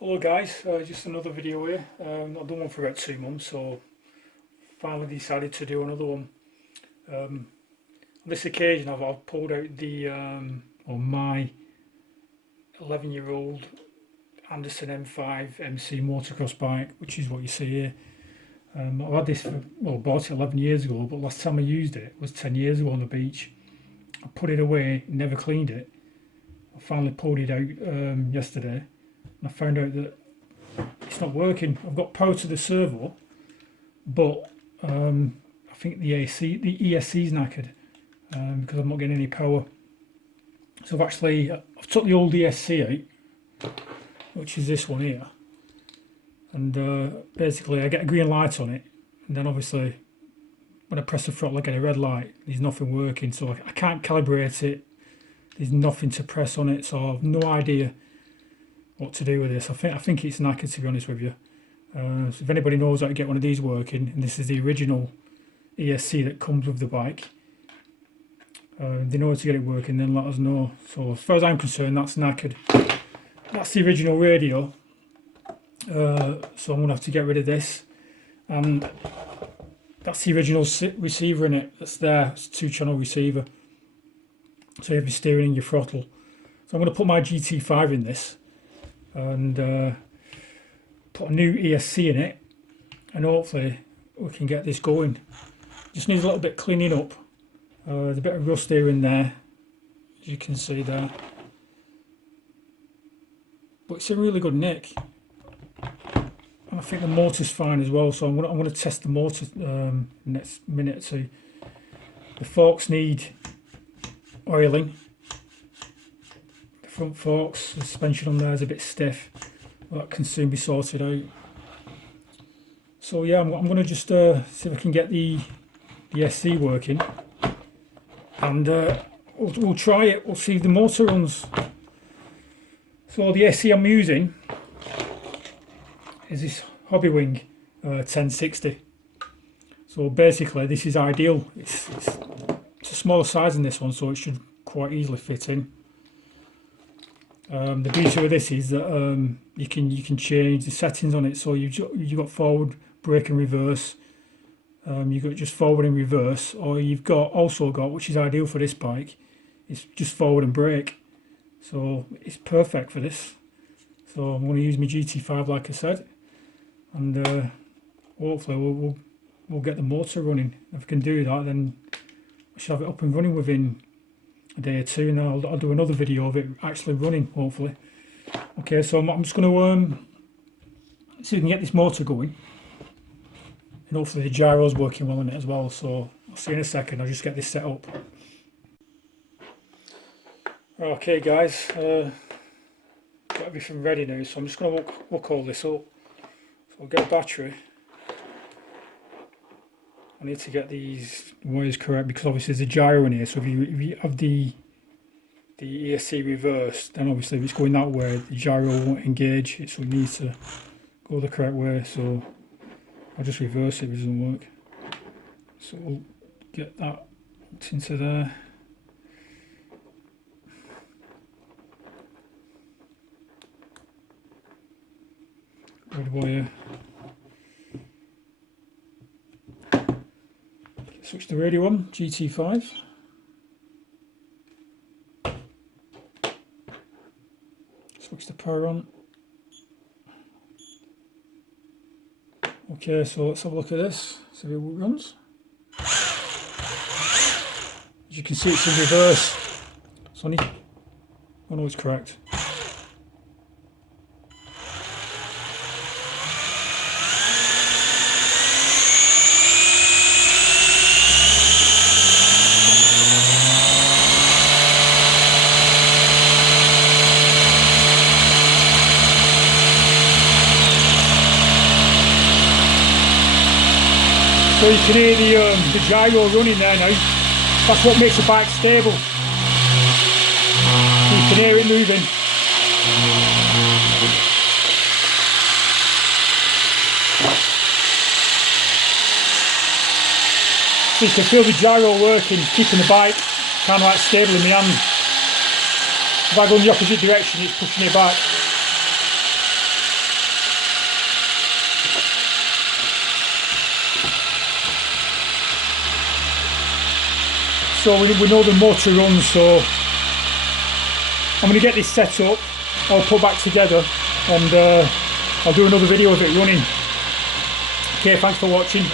Hello guys, just another video here. I've done one for about 2 months, so finally decided to do another one. On this occasion I've pulled out the my 11-year-old Anderson M5 MC motocross bike, which is what you see here. I've had this bought it 11 years ago, but last time I used it was 10 years ago on the beach. I put it away, never cleaned it. I finally pulled it out yesterday. I found out that it's not working. I've got power to the servo, but I think the ESC is knackered because I'm not getting any power. So I've took the old ESC out, which is this one here, and basically I get a green light on it, and then obviously when I press the throttle I get a red light. There's nothing working, so I can't calibrate it. There's nothing to press on it, so I've no idea what to do with this. I think it's knackered, to be honest with you. So if anybody knows how to get one of these working, and this is the original ESC that comes with the bike, if they know how to get it working, then let us know. So as far as I'm concerned, that's knackered. That's the original radio, so I'm gonna have to get rid of this, and that's the original receiver in it. That's there. It's a 2-channel receiver, so you have your steering and your throttle. So I'm going to put my GT5 in this and put a new ESC in it, and hopefully we can get this going. Just needs a little bit cleaning up. There's a bit of rust here and there, as you can see there, but it's in really good nick, and I think the motor's fine as well. So I'm going to test the motor next minute or two. The forks need oiling. Front forks, the suspension on there is a bit stiff, but that can soon be sorted out. So yeah, I'm going to just see if I can get the SC working, and we'll try it. We'll see if the motor runs. So the SC I'm using is this Hobbywing 1060. So basically this is ideal. It's a smaller size than this one, so it should quite easily fit in. The beauty with this is that you can change the settings on it. So you've got forward, brake and reverse. You've got just forward and reverse, or you've also got, which is ideal for this bike, it's just forward and brake. So it's perfect for this. So I'm going to use my GT5 like I said, and hopefully we'll get the motor running. If I can do that, then I should have it up and running within a day or two, and I'll do another video of it actually running, hopefully. Okay, so I'm just going to see if we can get this motor going, and hopefully the gyro's working well on it as well. So I'll see you in a second. I'll just get this set up. Okay guys, got everything ready now, so I'm just going to hook all this up. So I'll get a battery. I need to get these wires correct, because obviously there's a gyro in here. So if you have the ESC reversed, then obviously if it's going that way, the gyro won't engage it, so it needs to go the correct way. So I'll just reverse it if it doesn't work. So we'll get that hooked into there. Red wire. Switch the radio on, GT5. Switch the power on. Okay, so let's have a look at this, see how it runs. As you can see, it's in reverse. So I know it's correct. So you can hear the gyro running there now. That's what makes the bike stable. So you can hear it moving. So you can feel the gyro working, keeping the bike kind of like stable in my hand. If I go in the opposite direction, it's pushing it back. So we know the motor runs, so I'm going to get this set up, all put back together, and I'll do another video of it running. Okay, thanks for watching.